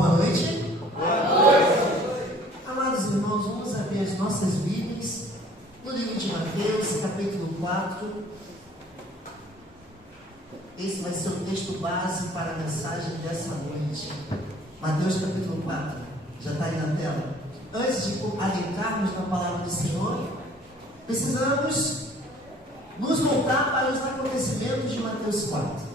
Boa noite. Boa noite. Amados irmãos, vamos abrir as nossas Bíblias no livro de Mateus, capítulo 4. Esse vai ser o texto base para a mensagem dessa noite. Mateus, capítulo 4. Já está aí na tela. Antes de adentrarmos na palavra do Senhor, precisamos nos voltar para os acontecimentos de Mateus 4.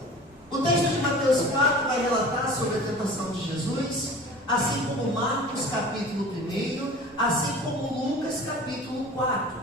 O texto de Mateus 4 vai relatar sobre a tentação de Jesus, assim como Marcos capítulo 1, assim como Lucas capítulo 4.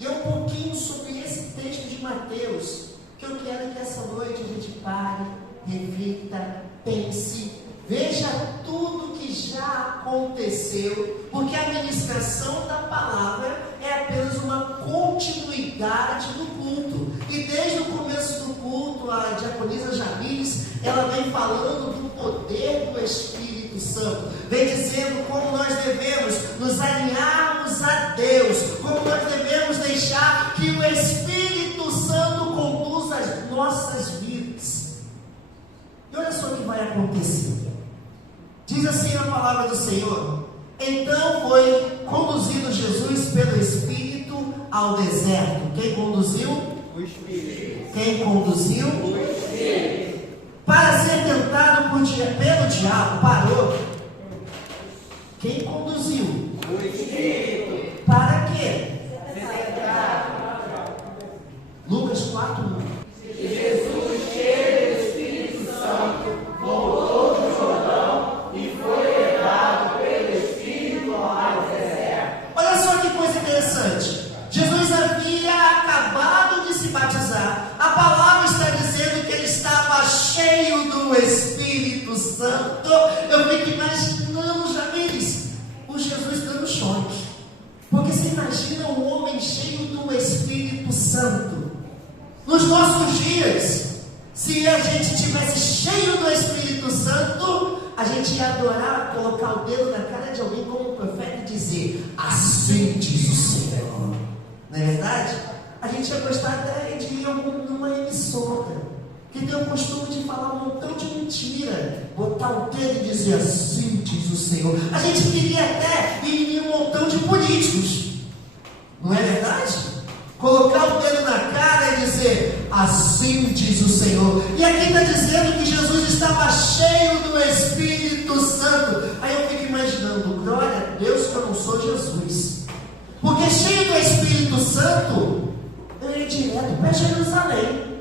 E é um pouquinho sobre esse texto de Mateus que eu quero que essa noite a gente pare, reflita, pense, veja tudo que já aconteceu, porque a ministração da palavra é apenas uma continuidade do culto. E desde o começo do culto, a diaconisa Jamires, ela vem falando do poder do Espírito Santo, vem dizendo como nós devemos nos alinharmos a Deus, como nós devemos deixar que o Espírito Santo conduza as nossas vidas. E olha só o que vai acontecer. Diz assim a palavra do Senhor: então foi conduzido Jesus pelo Espírito ao deserto. Quem conduziu? O Espírito. Quem conduziu? O Espírito. Para ser tentado pelo diabo. Parou. Quem conduziu? O Espírito. Para quê? Lucas 4:1. Jesus, cheio do Espírito Santo, voltou do Jordão e foi levado pelo Espírito ao deserto. Olha só que coisa interessante. Jesus havia acabado de se batizar. A palavra está dizendo que ele estava cheio do Espírito Santo. Eu fico imaginando, Jamires, o Jesus dando choque. Porque você imagina um homem cheio do Espírito Santo. Nos nossos dias, se a gente tivesse cheio do Espírito Santo, a gente ia adorar colocar o dedo na cara de alguém como um profeta e dizer: assim diz o Senhor. Não é verdade? A gente ia gostar até de ir numa emissora que tem o costume de falar um montão de mentira, botar o dedo e dizer: assim diz o Senhor. A gente queria até ir em um montão de políticos, não é verdade? Colocar o dedo na cara e dizer: assim diz o Senhor. E aqui está dizendo que Jesus estava cheio do Espírito Santo. Aí eu fico imaginando: glória a Deus que eu não sou Jesus, porque cheio do Espírito Santo eu ia direto para Jerusalém.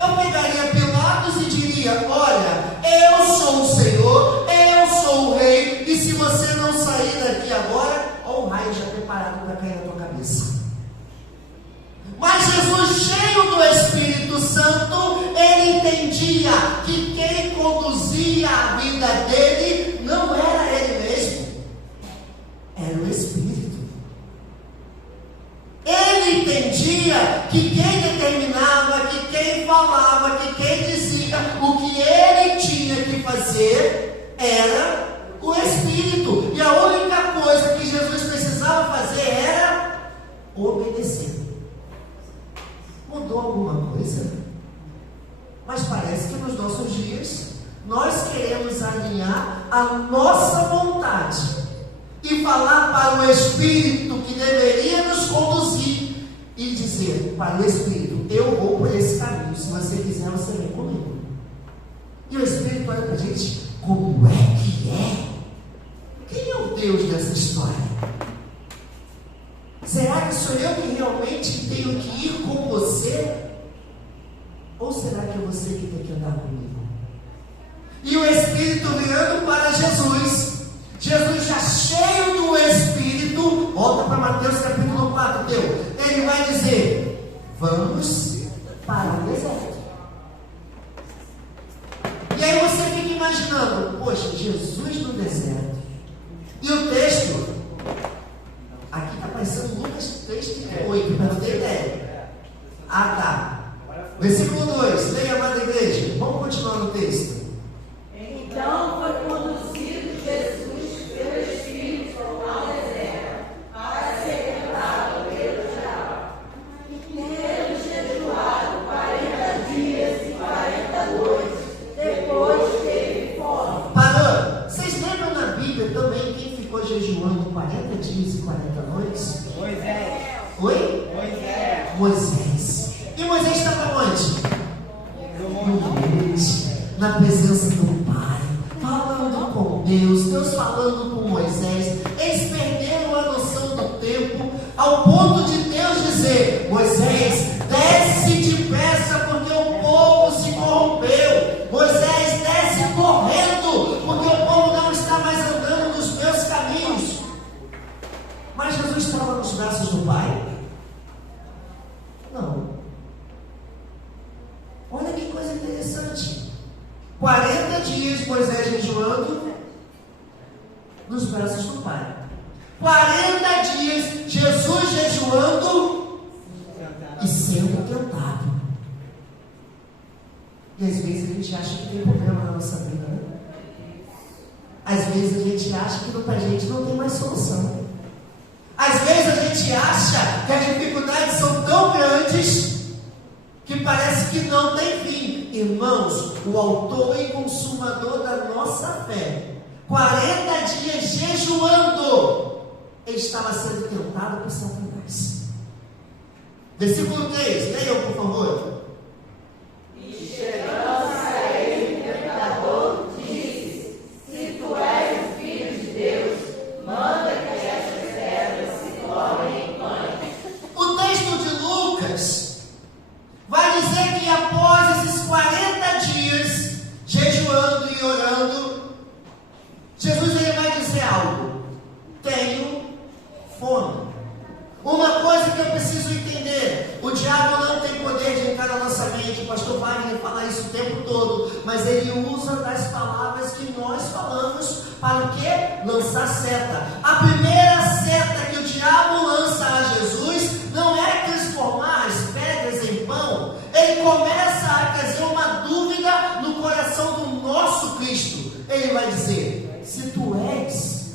Eu pegaria Pilatos e diria: olha, eu sou o Senhor, eu sou o Rei, e se você não sair daqui agora, olha o raio já preparado para cair na tua cabeça. Mas Jesus, cheio do Espírito Santo, ele entendia que quem conduzia a vida dele não era ele mesmo, era o Espírito. Ele entendia que quem determinava, que quem falava, que quem dizia o que ele tinha que fazer era o Espírito. E a única coisa que Jesus precisava fazer era obedecer. Mudou alguma coisa? Mas parece que nos nossos dias nós queremos alinhar a nossa vontade e falar para o Espírito que deveria nos conduzir e dizer para o Espírito: eu vou por esse caminho, se você quiser você vem comigo. E o Espírito olha para a gente: como é que é? Quem é o Deus dessa história? Será que sou eu que realmente tenho que ir com você? Ou será que é você que tem que andar comigo? E o Espírito virando para Jesus, Jesus já cheio do Espírito, volta para Mateus capítulo 4, ele vai dizer: vamos para o deserto. E aí você fica imaginando: poxa, Jesus no deserto. E o texto aqui está aparecendo Lucas 3:38, para não ter ideia. Ah, tá. Versículo 2, leia, amada igreja. Vamos continuar no texto. Então foi conduzido Jesus pelo Espírito ao deserto, para ser tentado pelo diabo. Tendo jejuado 40 dias e 40 noites, depois teve fome. 40 noites? Moisés. Oi? Moisés. Moisés. E Moisés estava onde? No No monte. monte, na presença do Pai, falando com Deus, Deus falando com Moisés. Eles perderam a noção do tempo, ao ponto de Deus dizer: Moisés, desce depressa, porque o povo se corrompeu. Moisés, desce correndo, porque o povo não está mais andando nos meus caminhos. Mas Jesus estava nos braços do Pai? Não. Olha que coisa interessante. 40 dias Moisés jejuando nos braços do Pai. 40 dias Jesus jejuando e sendo tentado. E às vezes a gente acha que tem problema na nossa vida, né? Às vezes a gente acha que pra gente não tem mais solução. Às vezes a gente acha que as dificuldades são tão grandes que parece que não tem fim. Irmãos, o autor e consumador da nossa fé, 40 dias jejuando, ele estava sendo tentado por Satanás. Versículo 3, leiam por favor. E chegando-se a ele, o tentador disse: Se tu és o Filho de Deus, manda que estas pedras se tornem em pães. O texto de Lucas vai dizer que após esses 40 dias jejuando e orando, Jesus ele vai dizer algo: tenho fome. Uma coisa que eu preciso entender: o diabo não tem poder de entrar na nossa mente. O pastor Wagner fala isso o tempo todo, mas ele usa das palavras que nós falamos para o quê? Lançar seta. A primeira seta que o diabo lança a Jesus não é transformar as pedras em pão. Ele começa a trazer uma dúvida no coração do nosso Cristo. Ele vai dizer: se tu és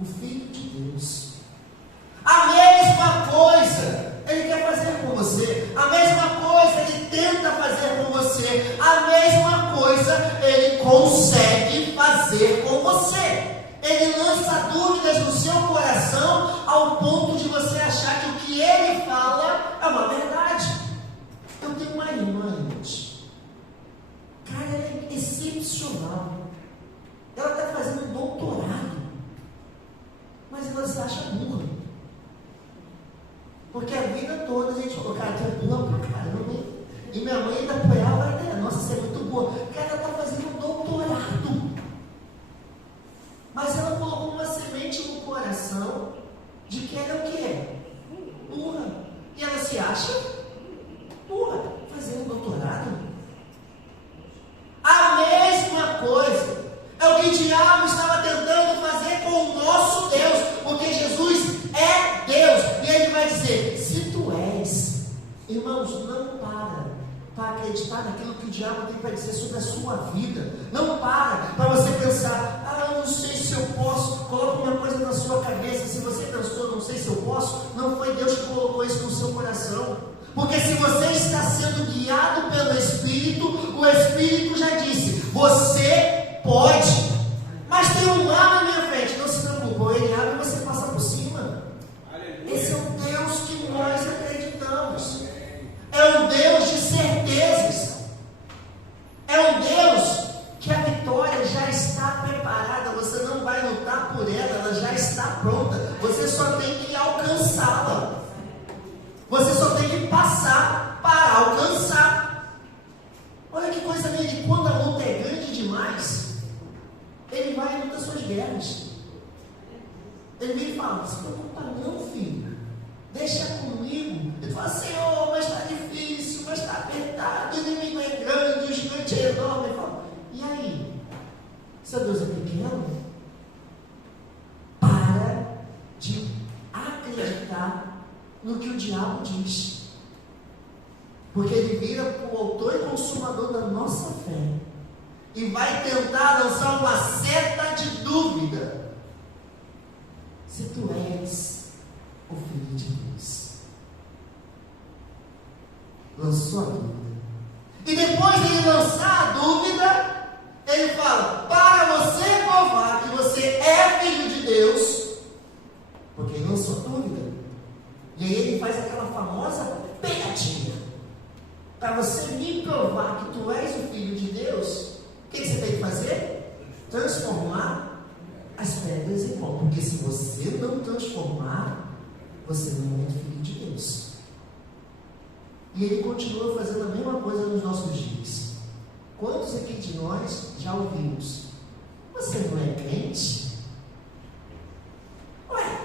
o Filho de Deus, a mesma coisa ele quer fazer com você, a mesma coisa ele tenta fazer com você, a mesma coisa ele consegue fazer com você. Ele lança dúvidas no seu coração ao ponto de você achar que o que ele fala é uma verdade. Eu tenho uma irmã, gente, cara, ela é excepcional. Ela está fazendo doutorado, mas ela se acha burra. Porque a vida toda a gente falou: cara, tu é burra pra caramba, hein? E minha mãe ainda apoiava a ideia: nossa, você é muito boa. Cara, ela está fazendo doutorado. Mas ela colocou uma semente no coração de que ela é o quê? Burra. E ela se acha burra, fazendo doutorado. A mesma coisa é o que o diabo estava tentando fazer com o nosso Deus, porque Jesus é Deus, e ele vai dizer: se tu és, irmãos, não para acreditar naquilo que o diabo tem para dizer sobre a sua vida. Não para você pensar: ah, eu não sei se eu posso. Coloque uma coisa na sua cabeça: se você pensou, não sei se eu posso, não foi Deus que colocou isso no seu coração. Porque se você está sendo guiado pelo Espírito, o Espírito já disse: você pode. Mas tem um mar na minha frente, não se preocupe, ele abre e você passa por cima. Aleluia. Esse é o Deus que nós acreditamos. É um Deus de certezas. É um Deus que a vitória já está preparada. Você não vai lutar por ela já está pronta. Você só tem que alcançá-la. Você só tem que passar para alcançar. Olha que coisa linda. E quando a luta é grande demais, ele vai e luta suas guerras. Ele vem e fala: não se preocupa não, filho, deixa comigo. Ele fala: Senhor, mas está difícil, mas está apertado, o inimigo é grande, o gigante é enorme. Ele fala: e aí? Seu Deus é pequeno? Para de acreditar no que o diabo diz, porque ele vira para o autor e consumador da nossa fé e vai tentar lançar uma seta de dúvida. Se tu és o Filho de Deus, lançou a dúvida, e depois de ele lançar a dúvida, ele fala: para você provar que você é filho de Deus, porque não sua dúvida. E aí ele faz aquela famosa pegadinha. Para você me provar que tu és o Filho de Deus, o que você tem que fazer? Transformar as pedras em pão. Porque se você não transformar, você não é Filho de Deus. E ele continua fazendo a mesma coisa nos nossos dias. Quantos aqui de nós já ouvimos? Você não é crente? Ué,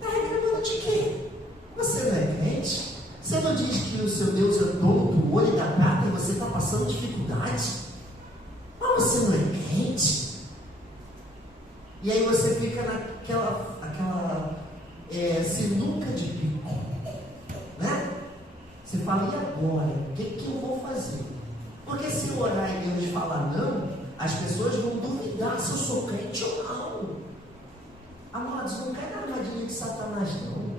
está reclamando de quê? Você não é crente? Você não diz que o seu Deus é dono do ouro e da prata e você está passando dificuldade? Mas você não é crente? E aí você fica naquela sinuca de bico, né? Você fala, e agora? O que eu vou fazer? Porque se eu orar e Deus falar não, as pessoas vão duvidar se eu sou crente ou não. Amados, não cai na armadilha de Satanás, não.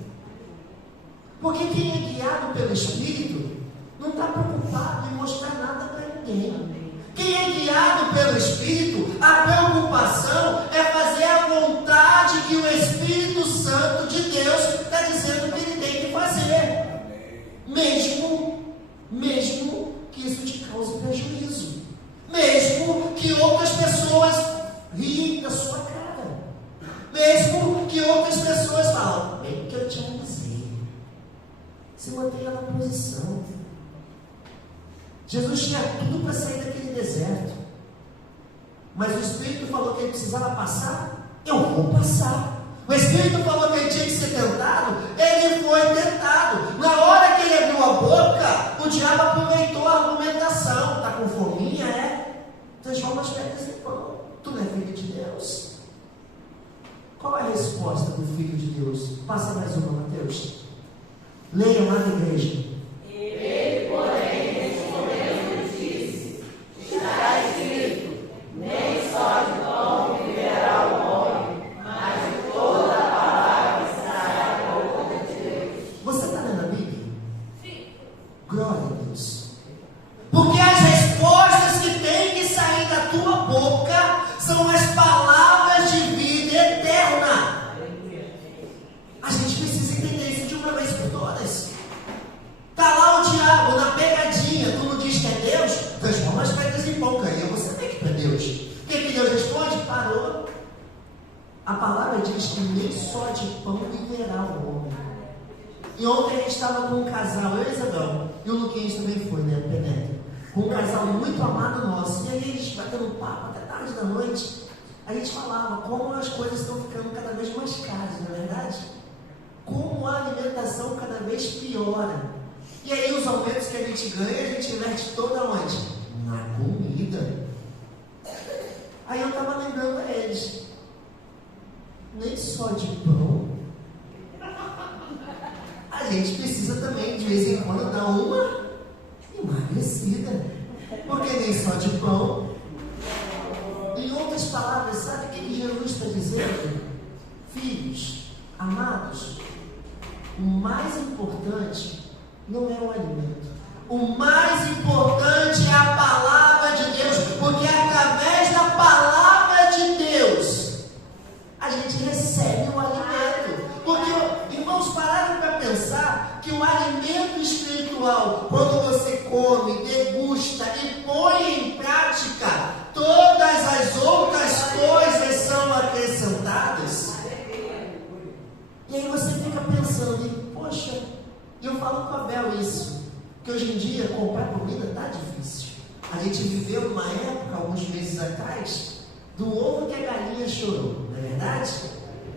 Porque quem é guiado pelo Espírito não está preocupado em mostrar nada para ninguém. Quem é guiado pelo Espírito, a preocupação é fazer a vontade que o Espírito Santo de Deus está dizendo que ele tem que fazer. Mesmo que isso te cause prejuízo. Mesmo que outras pessoas riem da sua cara. Mesmo que outras pessoas falam, bem que eu tinha que dizer. Se mantenha na posição. Jesus tinha tudo para sair daquele deserto. Mas o Espírito falou que ele precisava passar. Eu vou passar. O Espírito falou que ele tinha que ser tentado. Ele foi tentado. Na hora que ele abriu a boca, o diabo aproveitou a argumentação. Está com fominha? Transforma as pedras em pão. Tu não é filho de Deus? Qual é a resposta do Filho de Deus? Passa mais uma, Mateus. Leiam lá na igreja. Ele, porém, respondendo, disse: está escrito, nem só de pão viverá o homem, mas de toda a palavra que sai da boca de Deus. Você está lendo a Bíblia? Sim. Glória a Deus. Porque as respostas que tem que sair da tua boca são as palavras de vida eterna. A gente precisa entender isso de uma vez por todas. Está lá o diabo na pegadinha. Tu não diz que é Deus? Transforma as pedras em pão. Aí você tem que ir para Deus. O que Deus responde? Parou. A palavra diz que nem só de pão viverá o homem. E ontem a gente estava com um casal, eu e Isabel, e o Luquinhas também foi, né? Penetra. Com um casal muito amado nosso. E aí a gente batendo papo até tarde da noite. A gente falava como as coisas estão ficando cada vez mais caras, não é verdade? Como a alimentação cada vez piora. E aí os aumentos que a gente ganha, a gente investe toda onde? Na comida. Aí eu estava lembrando a eles, nem só de pão, a gente precisa também de vez em quando dar uma emagrecida. Porque nem só de pão. Em outras palavras, sabe o que Jesus está dizendo? Filhos, amados, o mais importante não é o alimento. O mais importante é a palavra de Deus, porque através da palavra de Deus a gente recebe o alimento. Porque, irmãos, pararam para pensar que o alimento espiritual, quando você come, degusta e põe em prática, todas as outras coisas são acrescentadas. E aí você fica pensando, poxa, eu falo com a Bel isso, que hoje em dia comprar comida está difícil. A gente viveu uma época, alguns meses atrás, do ovo que a galinha chorou, não é verdade?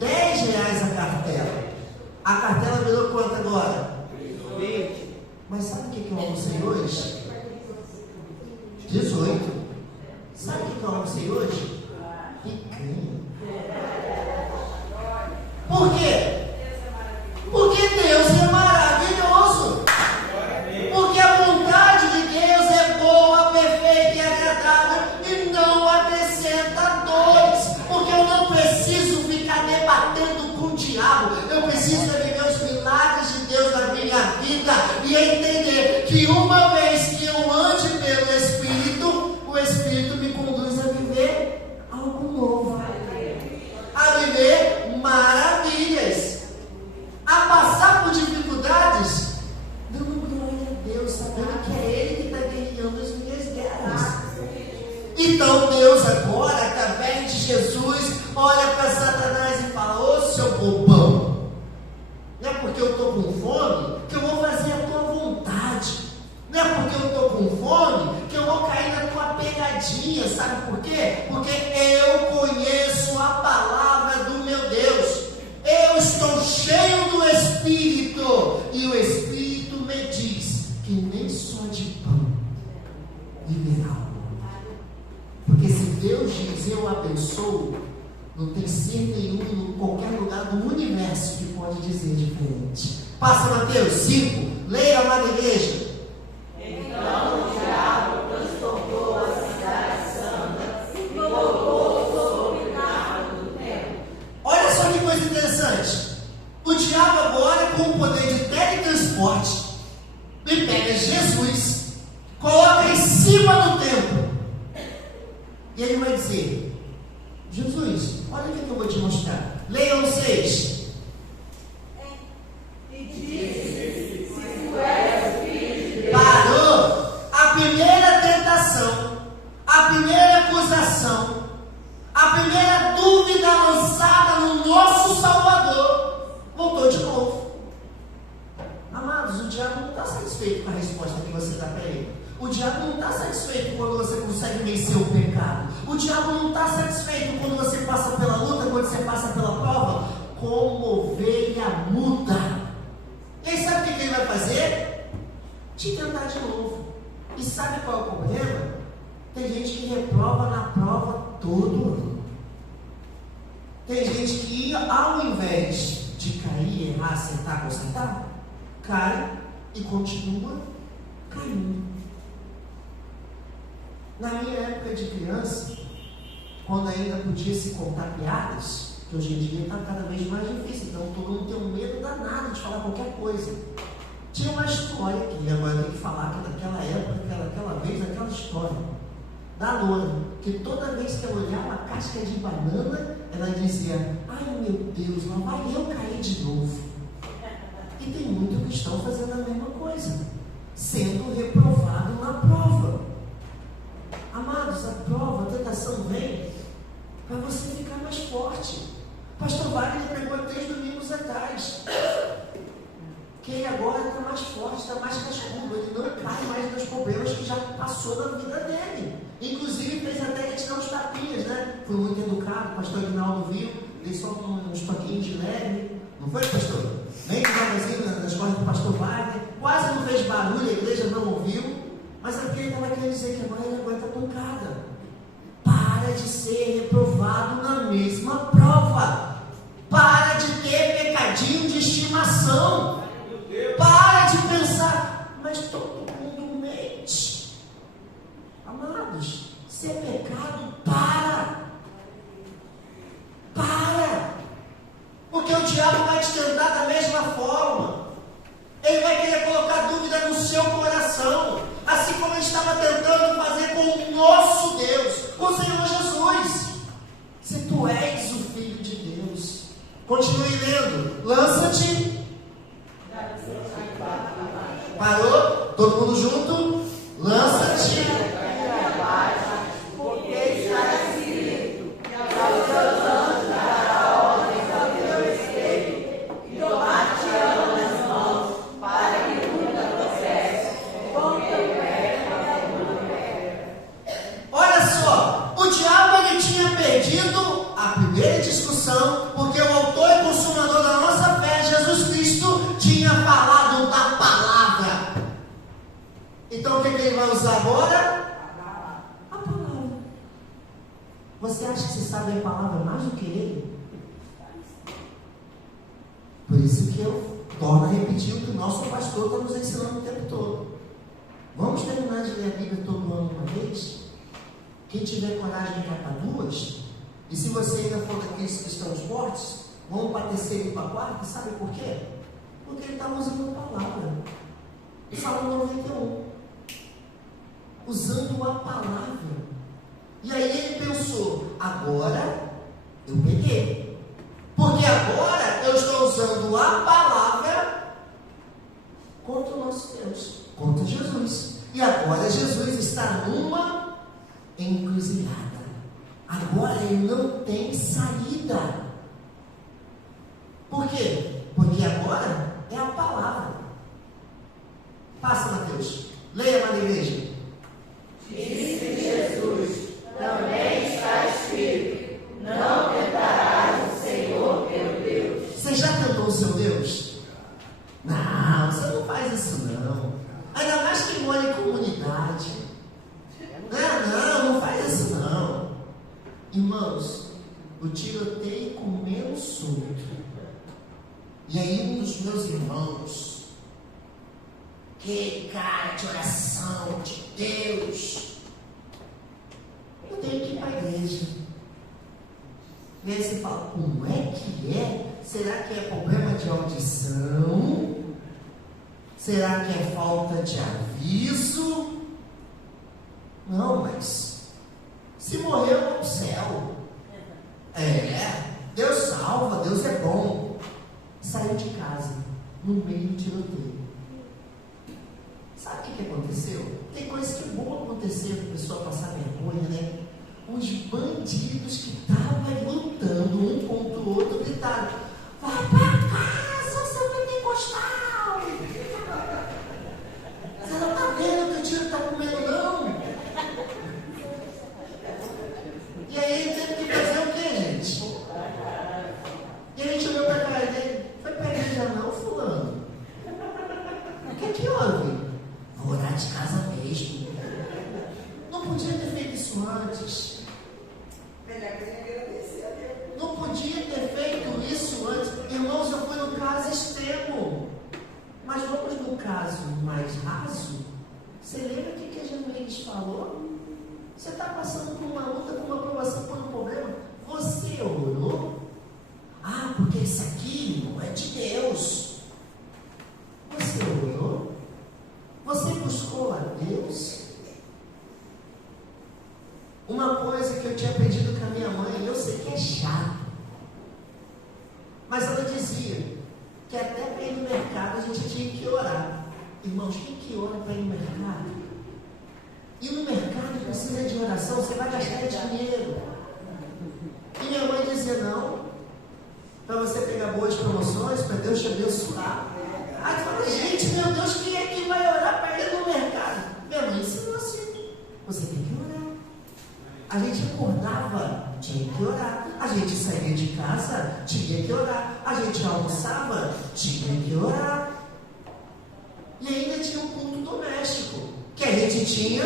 R$10 a cartela. A cartela virou quanto agora? 20. Mas sabe o que eu almocei hoje? 18. Sabe o que eu almocei hoje? Picanha. Por quê? Porque Deus é maravilhoso. Porque a vontade de Deus é boa, perfeita e agradável e não acrescenta dores. Porque eu não preciso ficar debatendo com o diabo. Eu preciso viver os milagres de Deus na minha vida e entender que uma vez que eu ande pelo Espírito, o Então Deus agora, através de Jesus, olha para Satanás e fala: ô seu bobão, não é porque eu estou com fome que eu vou fazer a tua vontade. Não é porque eu estou com fome que eu vou cair na tua pegadinha. Sabe por quê? Porque eu conheço a palavra do meu Deus. Eu estou cheio do Espírito. E o Espírito me diz que nem só de pão viverá o homem. Porque se Deus diz eu abençoo, não tem ser nenhum em qualquer lugar do universo que pode dizer diferente. Passa Mateus 5, leia, amada igreja. Então o diabo transtornou a cidade santa e colocou sobre o carro do templo. Olha só que coisa interessante. O diabo agora, com o poder de teletransporte, ele pega Jesus, coloca em cima do templo, e ele vai dizer: Jesus, olha o que eu vou te mostrar. Leiam 6. E disse: se tu és filho de Deus. Parou. A primeira tentação, a primeira acusação, a primeira dúvida lançada no nosso Salvador, voltou de novo. Amados, o diabo não está satisfeito com a resposta que você dá para ele. O diabo não está satisfeito quando você consegue vencer o pecado. O diabo não está satisfeito quando você passa pela luta, quando você passa pela prova. Como ovelha muda. E aí sabe o que ele vai fazer? Te tentar de novo. E sabe qual é o problema? Tem gente que reprova na prova todo ano. Tem gente que, ao invés de cair, errar, acertar, consertar, cai e continua caindo. Na minha época de criança, quando ainda podia se contar piadas, que hoje em dia está cada vez mais difícil, então todo mundo tem um medo danado de falar qualquer coisa. Tinha uma história que agora tem que falar, que daquela época, aquela vez, aquela história da loura, que toda vez que ela olhava a casca de banana, ela dizia: ai meu Deus, lá vai eu cair de novo. E tem muitos que estão fazendo a mesma coisa, sendo reprovado na prova. Amados, a prova, a tentação vem para você ficar mais forte. Pastor Wagner pregou 3 domingos atrás que ele agora está mais forte, está mais cascudo, ele não cai mais nos problemas que já passou na vida dele. Inclusive fez até ele tirar uns tapinhas, né? Foi muito educado, o pastor Aguinaldo viu, dei só uns toquinhos de leve, não foi, pastor? Nem devagarzinho nas costas do pastor Wagner, quase não fez barulho, a igreja não ouviu. Mas é porque ele estava querendo dizer que agora ele aguenta a pancada. Para de ser reprovado na mesma prova. Para de ter pecadinho de estimação. Para de pensar, mas todo mundo mente. Amados, se é pecado, para. Porque o diabo vai te tentar da mesma forma. Ele vai querer colocar dúvida no seu coração, assim como ele estava tentando fazer com o nosso Deus, com o Senhor Jesus. Se tu és o Filho de Deus, continue lendo. Lança-te. Parou? Todo mundo junto? Lança-te. Porque está escrito: aos seus anjos dará ordens ao teu respeito, e tomar-te-ão nas mãos, para que nunca tropeces com teu pé na pedra. Olha só, o diabo ele tinha perdido a primeira discussão, porque o autor e consumador da nossa fé, Jesus Cristo, tinha falado da palavra. Então o que ele vai usar agora? A palavra. Você acha que você sabe a palavra mais do que ele? Por isso que eu torno a repetir o que o nosso pastor está nos ensinando o tempo todo. Vamos terminar de ler a Bíblia todo ano uma vez? Quem tiver coragem vai para 2. E se você ainda for daqueles que estão mortos, vamos para 3ª e para 4ª. Sabe por quê? Porque ele está usando a palavra. Salmo 91. Usando a palavra. E aí ele pensou: agora eu peguei. Porque agora eu estou usando a palavra contra o nosso Deus, contra Jesus. E agora Jesus está numa encruzilhada. Agora ele não tem saída. Por quê? Porque agora é a palavra. Passa, Mateus. Leia, na igreja. Disse Jesus: também está escrito: não tentarás o Senhor teu Deus. Você já tentou o seu Deus? Não, você não faz isso não. Ainda mais que mora em comunidade. Não faz isso não. Irmãos, o tiroteio comendo solto. E aí um dos meus irmãos, que cara de oração, de Deus, eu tenho que ir para a igreja. E aí você fala, como é que é? Será que é problema de audição? Será que é falta de aviso? Não, mas se morrer eu vou para o céu. Deus salva, Deus é bom. Saiu de casa, no meio do tiroteio. Sabe o que aconteceu? Tem coisa que é bom acontecer para a pessoa passar vergonha, né? Os bandidos que estavam lutando um contra o outro gritaram: vai para casa, seu pentecostal! Você não está vendo que o tiro está comendo, não? E aí ele teve que fazer o quê, gente? E a gente olhou para a cara dele: foi para a igreja não, fulano? O que houve? Vou orar de casa mesmo. Não podia ter feito isso antes. Não podia ter feito isso antes. Irmãos, eu fui no caso extremo. Mas vamos no caso mais raso. Você lembra o que a Jameiris falou? Você está passando por uma luta, por uma provação, por um problema. Você orou? Ah, porque isso aqui não é de Deus. Você orou? Você buscou a Deus? Uma coisa que eu tinha pedido com a minha mãe, eu sei que é chato, mas ela dizia que até para ir no mercado a gente tinha que orar. Irmãos, quem que ora para ir no mercado? Ir no mercado precisa de oração, você vai gastar dinheiro. E minha mãe dizia: não, para você pegar boas promoções, para Deus te abençoar. Aí tu fala: gente, meu Deus, quem é que vai orar para ir no mercado? Minha mãe ensinou assim: você tem que orar. A gente acordava, tinha que orar. A gente saía de casa, tinha que orar. A gente almoçava, tinha que orar. E ainda tinha um culto doméstico, que a gente tinha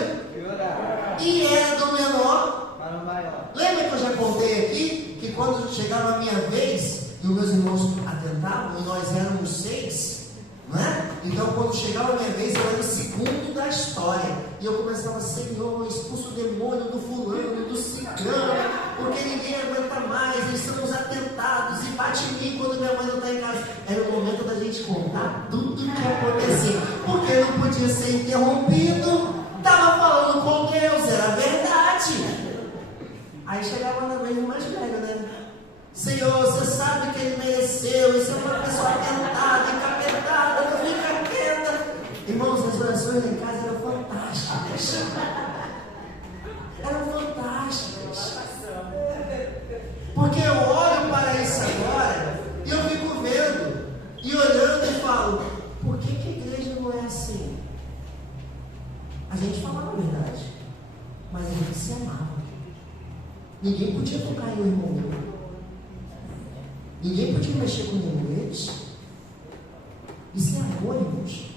e era do menor para o maior. Lembra que eu já contei aqui, que quando chegava a minha vez, e os meus irmãos atentavam, e nós éramos 6, não é? Então quando chegava a minha vez, eu era o segundo da história. E eu começava: Senhor, expulsa o demônio do fulano, do ciclano, porque ninguém aguenta mais, eles são os atentados, e bate em mim quando minha mãe não está em casa. Era o momento da gente contar tudo o que acontecia, porque não podia ser interrompido, estava falando com Deus, era verdade. Aí chegava na vez mais velha, né? Senhor, você sabe que ele mereceu, isso é uma pessoa atentada, encapetada, não fica quieta. Irmãos, as orações em casa eram fantásticas. Eram fantásticas. Porque eu olho para isso agora e eu fico vendo e olhando e falo: por que a igreja não é assim? A gente falava a verdade, mas a gente se amava. Ninguém podia tocar em um irmão meu. Ninguém podia mexer com nenhum deles. Isso é amor, irmãos.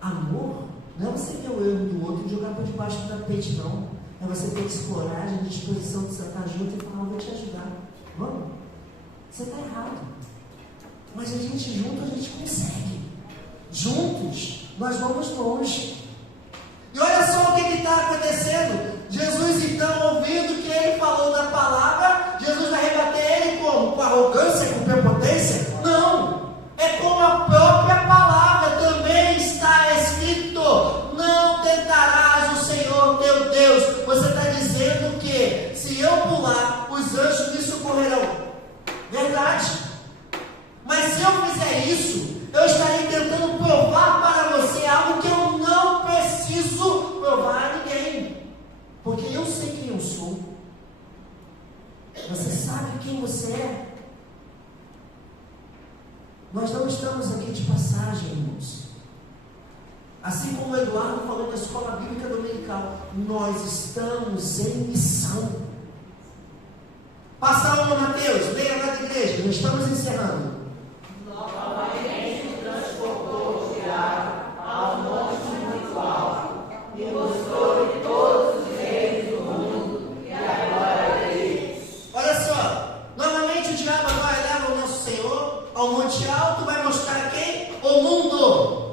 Amor não é você ver o erro do outro e jogar por debaixo do tapete, não. É você ter coragem, disposição de sentar junto e falar: vou te ajudar. Vamos? Você está errado. Mas a gente junto, a gente consegue. Juntos, nós vamos longe. E olha só o que está acontecendo. Jesus, então, ouvindo o que ele falou na palavra, Jesus vai rebater ele como? Com arrogância, com prepotência? Não. É com a própria palavra. Também está escrito: não tentarás o Senhor teu Deus. Você está dizendo que se eu pular, os anjos me socorrerão. Verdade. Mas se eu fizer isso, eu estarei tentando provar para você algo que eu não preciso provar a ninguém. Porque eu sei eu sou? Você sabe quem você é? Nós não estamos aqui de passagem, irmãos. Assim como o Eduardo falou na escola bíblica dominical, nós estamos em missão. Passa a mão, Mateus, leia lá da igreja, nós estamos encerrando. Novamente transportou o diabo ao monte muito alto e mostrou-lhe todos os reinos do mundo e a glória dele. Olha só, novamente o diabo agora leva o nosso Senhor ao monte alto, vai mostrar a quem? O mundo.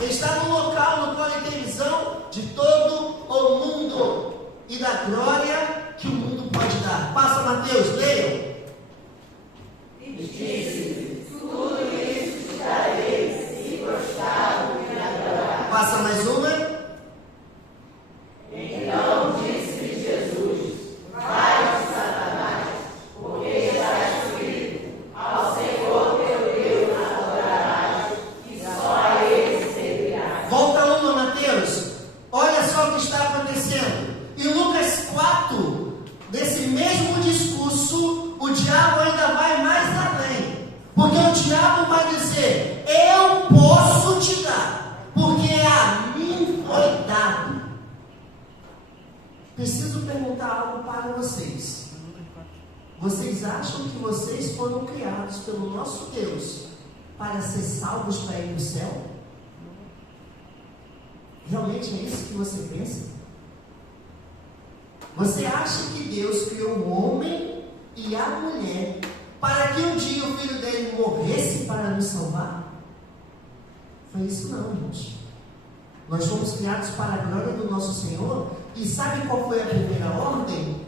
Ele está no local no qual ele tem visão de todo o mundo e da glória que o mundo pode dar. Passa, Mateus, leiam. E disse: tudo isso te darei, se gostado e me adorar. Passa mais uma. Então disse-lhe Jesus: vai, Satanás, porque está escrito: ao Senhor teu Deus adorarás, e só a Ele servirás. Volta uma, Mateus. Olha só o que está acontecendo. Em Lucas 4, nesse mesmo discurso, o diabo ainda vai mais além. Porque o diabo vai dizer: eu posso te dar, porque a mim foi dado. Preciso perguntar algo para vocês. Vocês acham que vocês foram criados pelo nosso Deus para ser salvos para ir no céu? Realmente é isso que você pensa? Você acha que Deus criou o homem e a mulher para que um dia o filho dele morresse para nos salvar? Foi isso não, gente. Nós fomos criados para a glória do nosso Senhor. E sabe qual foi a primeira ordem?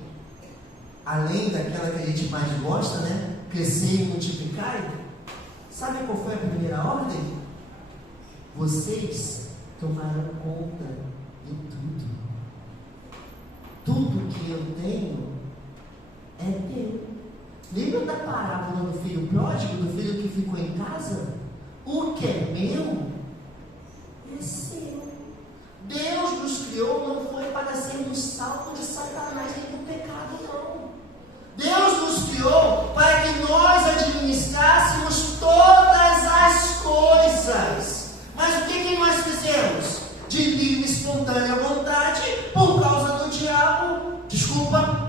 Além daquela que a gente mais gosta, né? Crescer e multiplicar. Sabe qual foi a primeira ordem? Vocês tomaram conta de tudo. Tudo que eu tenho é teu. Lembra da parábola do filho pródigo, do filho que ficou em casa? O que é meu é seu. Deus nos criou não foi para sermos salvos de Satanás nem do pecado, não. Deus nos criou para que nós administrássemos todas as coisas. Mas o que nós fizemos? De livre e espontânea vontade, por causa do diabo,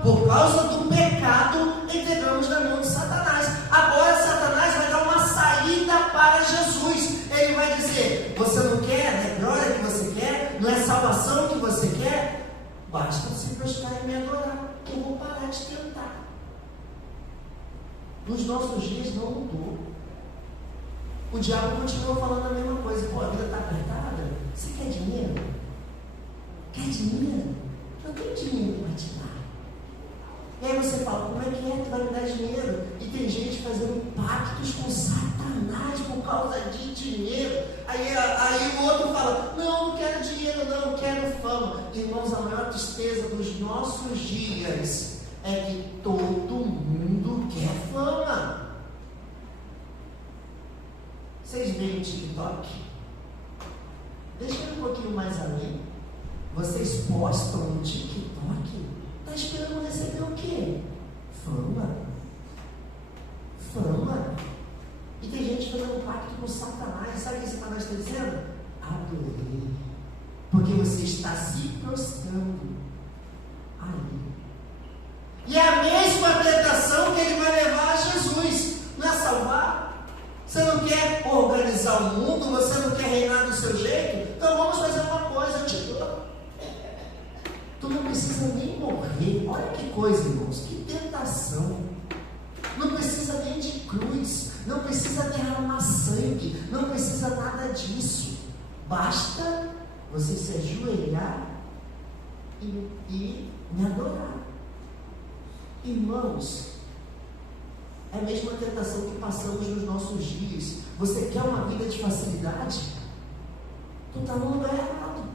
por causa do pecado, entregamos na mão de Satanás. Agora Satanás vai dar uma saída para Jesus. Ele vai dizer: você não quer, não é glória que você quer, não é salvação que você quer? Basta se prostrar e me adorar, que eu vou parar de tentar. Nos nossos dias não mudou. O diabo continua falando a mesma coisa. Pô, a vida está apertada? Você quer dinheiro? Quer dinheiro? Eu tenho dinheiro para te dar. E aí você fala: como é que é? Tu vai me dar dinheiro? E tem gente fazendo pactos com Satanás por causa de dinheiro. Aí o outro fala: não quero dinheiro, não quero fama. Irmãos, a maior tristeza dos nossos dias é que todo mundo quer fama. Vocês veem o TikTok? Deixa eu ir um pouquinho mais além. Vocês postam no TikTok? Está esperando receber o quê? Fama. Fama. E tem gente fazendo pacto com Satanás. Sabe o que Satanás está dizendo? Adorei. Porque você está se prostrando aí. E é a mesma tentação que ele vai levar a Jesus. Não é salvar? Você não quer organizar o mundo? Você não quer reinar do seu jeito? Então vamos fazer uma coisa, eu te dou. Tu não precisa nem morrer. Olha que coisa, irmãos, que tentação. Não precisa nem de cruz, não precisa derramar sangue, não precisa nada disso. Basta você se ajoelhar e me adorar. Irmãos, é a mesma tentação que passamos nos nossos dias. Você quer uma vida de facilidade? Tu está no lugar errado.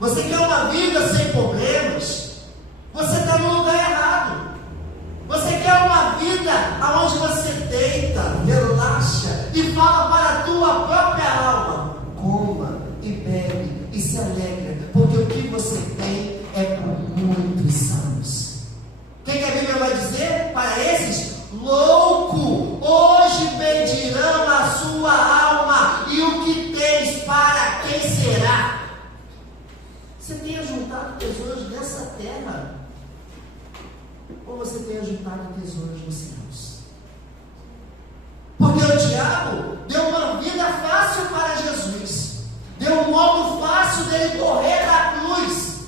Você quer uma vida sem problemas? Você está no lugar errado. Você quer uma vida onde você deita, relaxa e fala para a tua própria alma: coma e bebe e se alegra, porque o que você tem é por muito muitos anos. O que a Bíblia vai dizer para esses? Louco, hoje pedirão a sua alma, e o que tens, para quem será? Você tem ajuntado tesouros nessa terra, ou você tem ajuntado tesouros nos céus? Porque o diabo deu uma vida fácil para Jesus, deu um modo fácil dele correr da cruz.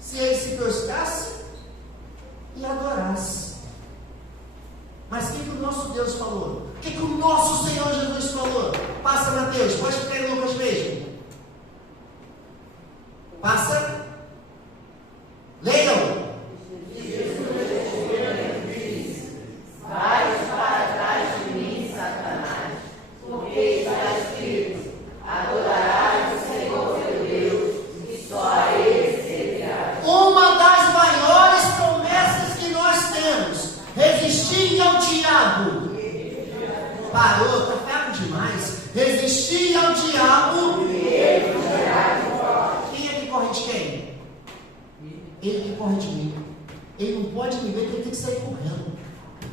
Se ele se prostrasse e adorasse. Mas o que o nosso Deus falou? O que o nosso Senhor Jesus falou? Passa, Mateus, pode ficar em Lucas mesmo. Passa. Leiam. Vai para trás de mim, Satanás, porque está escrito: adorarás o Senhor teu Deus, e só a Ele servirás. Uma das maiores promessas que nós temos: resistir ao diabo. Parou, está fraco demais. Resistir ao diabo. Quem é que corre de quem? Ele que corre de mim. Ele não pode me ver que ele tem que sair correndo.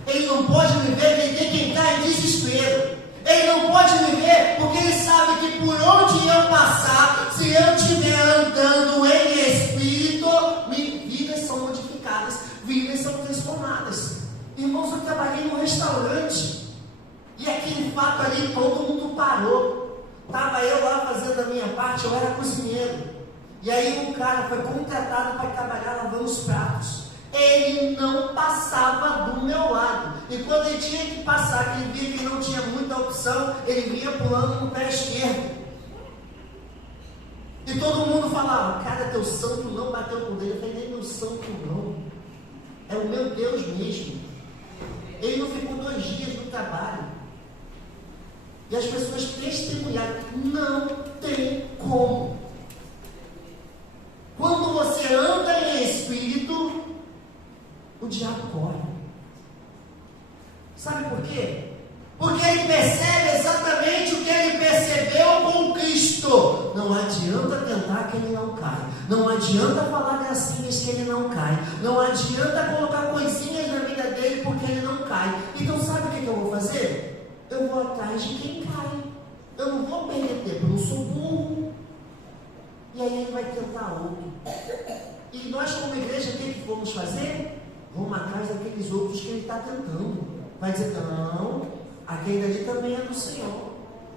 Ele não pode me ver que ele tem que entrar em desespero. Ele não pode me ver porque ele sabe que por onde eu passar, se eu estiver andando em espírito, vidas são modificadas, vidas são transformadas. Irmãos, eu trabalhei num restaurante e aquele fato ali, todo mundo parou. Estava eu lá fazendo a minha parte, eu era cozinheiro. E aí um cara foi contratado para trabalhar lavando os pratos. Ele não passava do meu lado. E quando ele tinha que passar, que ele via que não tinha muita opção, ele vinha pulando no pé esquerdo. E todo mundo falava: cara, teu santo não bateu com ele. Eu falei: nem meu santo não. É o meu Deus mesmo. Ele não ficou 2 dias no trabalho. E as pessoas testemunharam: não tem como. Quando você anda em espírito, o diabo corre. Sabe por quê? Porque ele percebe exatamente o que ele percebeu com Cristo. Não adianta tentar que ele não cai. Não adianta falar gracinhas que ele não cai. Não adianta colocar coisinhas na vida dele porque ele não cai. Então sabe o que eu vou fazer? Eu vou atrás de quem cai. Eu não vou perder tempo, eu não sou burro. E aí ele vai tentar outro. E nós como igreja, o que vamos fazer? Vamos atrás daqueles outros que ele está tentando. Vai dizer: não, aquele ali também é do Senhor.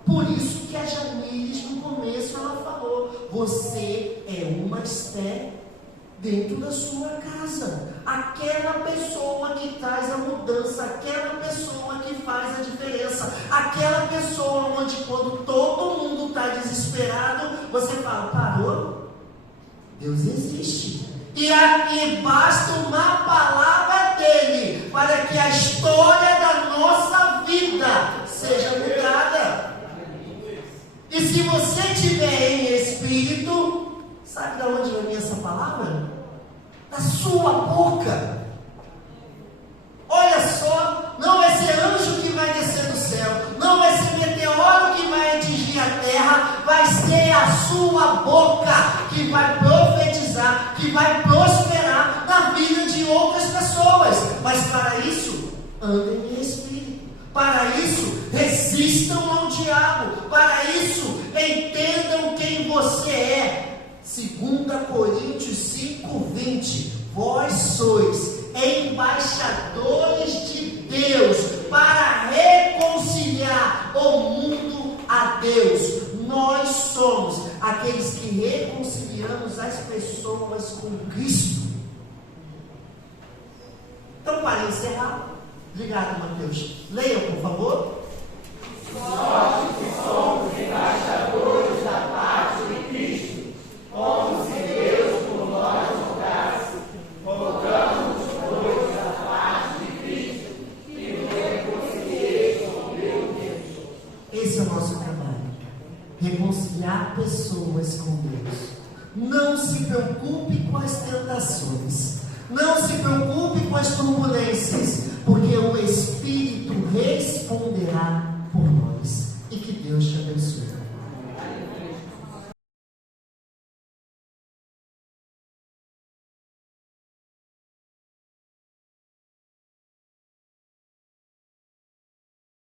Por isso que a Jamires no começo ela falou: você é uma Esther dentro da sua casa. Aquela pessoa que traz a mudança, aquela pessoa que faz a diferença, aquela pessoa onde quando todo mundo está desesperado, você fala: parou? Deus existe. E aqui basta uma palavra dele para que a história da nossa vida seja mudada. E se você estiver em espírito, sabe de onde vai vir essa palavra? Da sua boca. Olha só, não vai ser anjo que vai descer do céu, não vai ser meteoro que vai atingir a terra, vai ser a sua boca que vai profetizar, que vai prosperar na vida de outras pessoas. Mas para isso, andem em espírito. Para isso, resistam ao diabo. Para isso, entendam quem você é. 2 Coríntios 5:20. Vós sois embaixadores de Deus para reconciliar o mundo a Deus. Nós somos aqueles que reconciliamos as pessoas com Cristo. Então, para encerrar, obrigado, Mateus. Leiam, por favor. Nós que somos embaixadores da parte de Cristo, como se Deus por nós rogasse, rogamos, pois, da parte de Cristo, que nos reconcilieis com Deus. Esse é o nosso trabalho. Reconciliar pessoas com Deus. Não se preocupe com as tentações. Não se preocupe com as turbulências, porque o Espírito responderá por nós. E que Deus te abençoe.